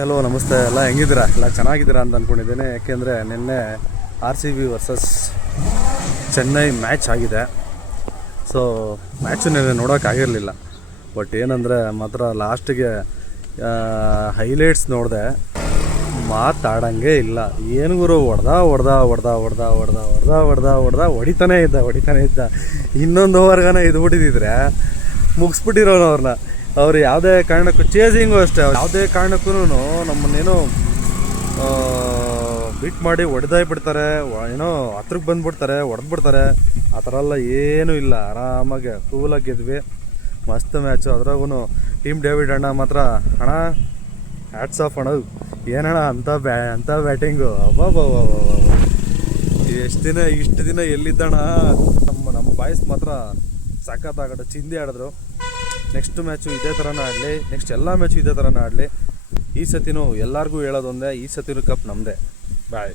Hello ನಮಸ್ತೆ, ಎಲ್ಲ ಹೆಂಗಿದ್ದೀರಾ? ಎಲ್ಲ ಚೆನ್ನಾಗಿದ್ದೀರಾ ಅಂತ ಅಂದ್ಕೊಂಡಿದ್ದೇನೆ. ಯಾಕೆಂದರೆ ನಿನ್ನೆ RCB ವರ್ಸಸ್ ಚೆನ್ನೈ ಮ್ಯಾಚ್ ಆಗಿದೆ. ಸೊ ಮ್ಯಾಚು ನಿನ್ನೆ ನೋಡೋಕ್ಕಾಗಿರಲಿಲ್ಲ. ಬಟ್ ಏನಂದರೆ ಮಾತ್ರ ಲಾಸ್ಟಿಗೆ ಹೈಲೈಟ್ಸ್ ನೋಡಿದೆ, ಮಾತಾಡಂಗೆ ಇಲ್ಲ. ಏನು ಗುರು, ಹೊಡಿತಾನೇ ಇದ್ದ. ಇನ್ನೊಂದು ಓವರ್ಗಾನ ಇದ್ಬಿಟ್ಟಿದ್ರೆ ಮುಗಿಸ್ಬಿಟ್ಟಿರೋನು ಅವ್ರನ್ನ. ಅವ್ರು ಯಾವುದೇ ಕಾರಣಕ್ಕೂ ಚೇಸಿಂಗು ಅಷ್ಟೇ, ಯಾವುದೇ ಕಾರಣಕ್ಕೂ ನಮ್ಮನ್ನೇನೋ ಬೀಟ್ ಮಾಡಿ ಬಿಡ್ತಾರೆ, ಏನೋ ಹತ್ರಕ್ಕೆ ಬಂದುಬಿಡ್ತಾರೆ, ಹೊಡೆದ್ಬಿಡ್ತಾರೆ. ಆ ಥರ ಎಲ್ಲ ಏನೂ ಇಲ್ಲ. ಆರಾಮಾಗಿ ಕೂಲಾಗಿ ಗೆದ್ವಿ. ಮಸ್ತ್ ಮ್ಯಾಚು. ಅದ್ರಾಗೂ ಟೀಮ್ ಡೇವಿಡ್ ಅಣ್ಣ ಮಾತ್ರ ಅಣ್ಣ ಹ್ಯಾಟ್ಸ್ ಆಫ್ ಅಣ್ಣ. ಏನಣ್ಣ ಅಂಥ ಬ್ಯಾಟಿಂಗು! ಇಷ್ಟು ದಿನ ಎಲ್ಲಿದ್ದಣ್ಣ? ನಮ್ಮ ಬಾಯ್ಸ್ ಮಾತ್ರ ಸಖತ್ತಾಗಟ್ಟ ಚಿಂದಿ ಆಡಿದ್ರು. ನೆಕ್ಸ್ಟ್ ಮ್ಯಾಚು ಇದೇ ಥರನೇ ಆಡಲಿ, ನೆಕ್ಸ್ಟ್ ಎಲ್ಲ ಮ್ಯಾಚು ಇದೇ ಥರನೇ ಆಡಲಿ. ಈ ಸತಿನೂ ಎಲ್ಲರಿಗೂ ಹೇಳೋದೊಂದೇ, ಈ ಸತಿನೂ ಕಪ್ ನಮ್ಮದೇ. ಬಾಯ್.